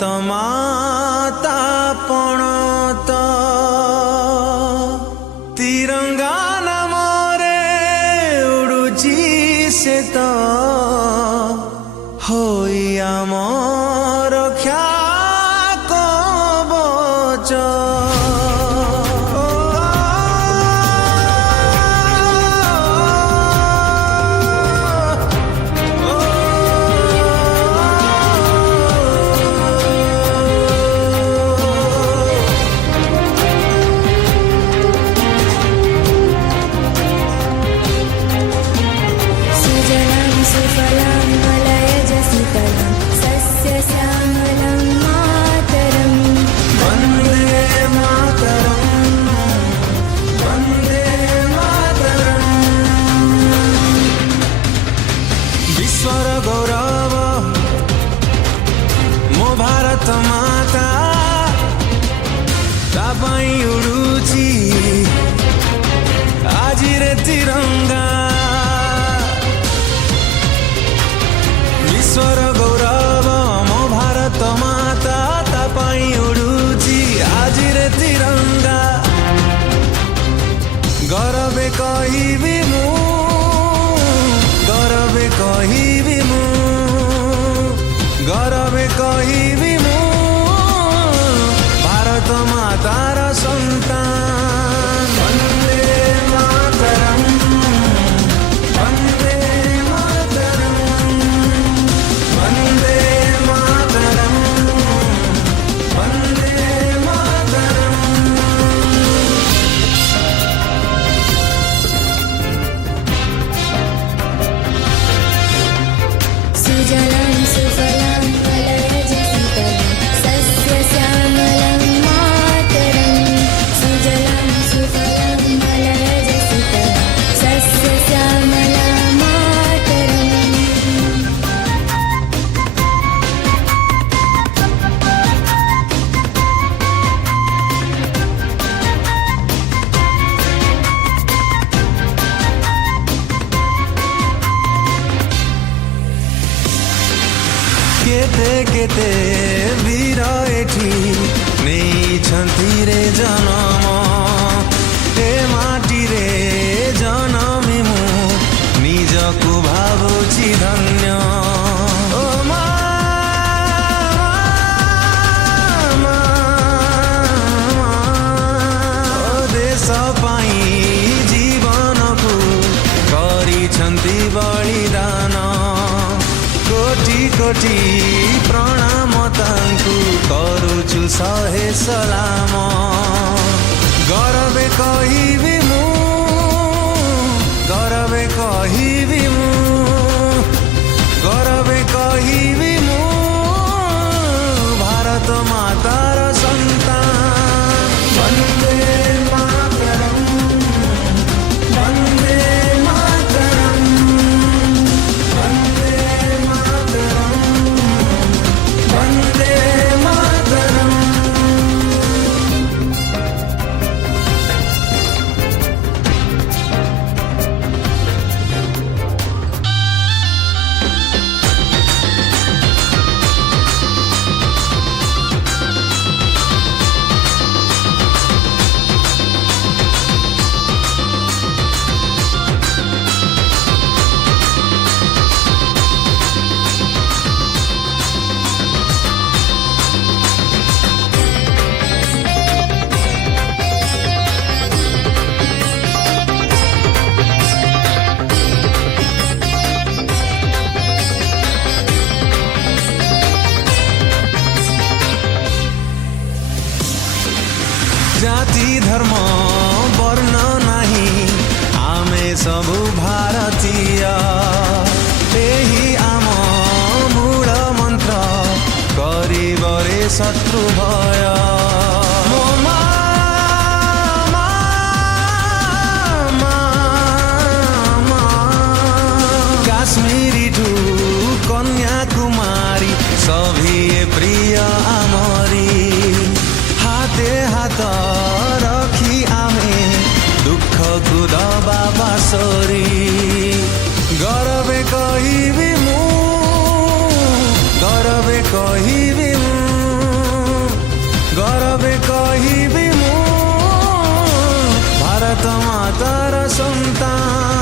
भारत माता पणत तिरंगा नामरे उड़ुची से तो होई आम रक्षा कवच गौरव मो भारत माता तापाई उड़ुची आज रे तिरंगा विश्वर गौरव मो भारत माता तापाई उड़ुची आज रे तिरंगा गौरवे कहिबी मु गौरवे कहिबी गौरवे कहिबी मु भारत मातार संतान वंदे मातरम वंदे मातरम वंदे मातरम वंदे मातरम सुजलां सुफलां मलयजशीतलं सस्यश्यामलं मातरं सुजलां सुफलां मलयजशीतलं सस्यश्यामलं मातरं केते केते वीर एठी नेइछन्ति रे जनम ए माटी रे जनमी मु निजकु भावुछि धन्य ओ मा ओ देश पाई जीवनकु गरिछन्ति बलिदान कोटि कोटि प्रणाम तांकु करुछु सहे सलाम गौरवे कहिबी मु गौरवे कहिबी मु गौरवे कहिबी मु भारत मातार संतान वंदे मातरम वंदे मातरम वंदे वंदे मातरम जाति धर्म वर्ण नहीं आमे सबु भारतीय एही आम मूल मंत्र करिबरे शत्रु भय मो मा काश्मीरी ठू कन्याकुमारी सभी प्रिय आमरी हाते हाथ रखी आमे दुख को दबा बासरी गौरवे कहिबी मु ଗରବେ କହିବି ମୁଁ ଭାରତ ମାତାର ସନ୍ତାନ।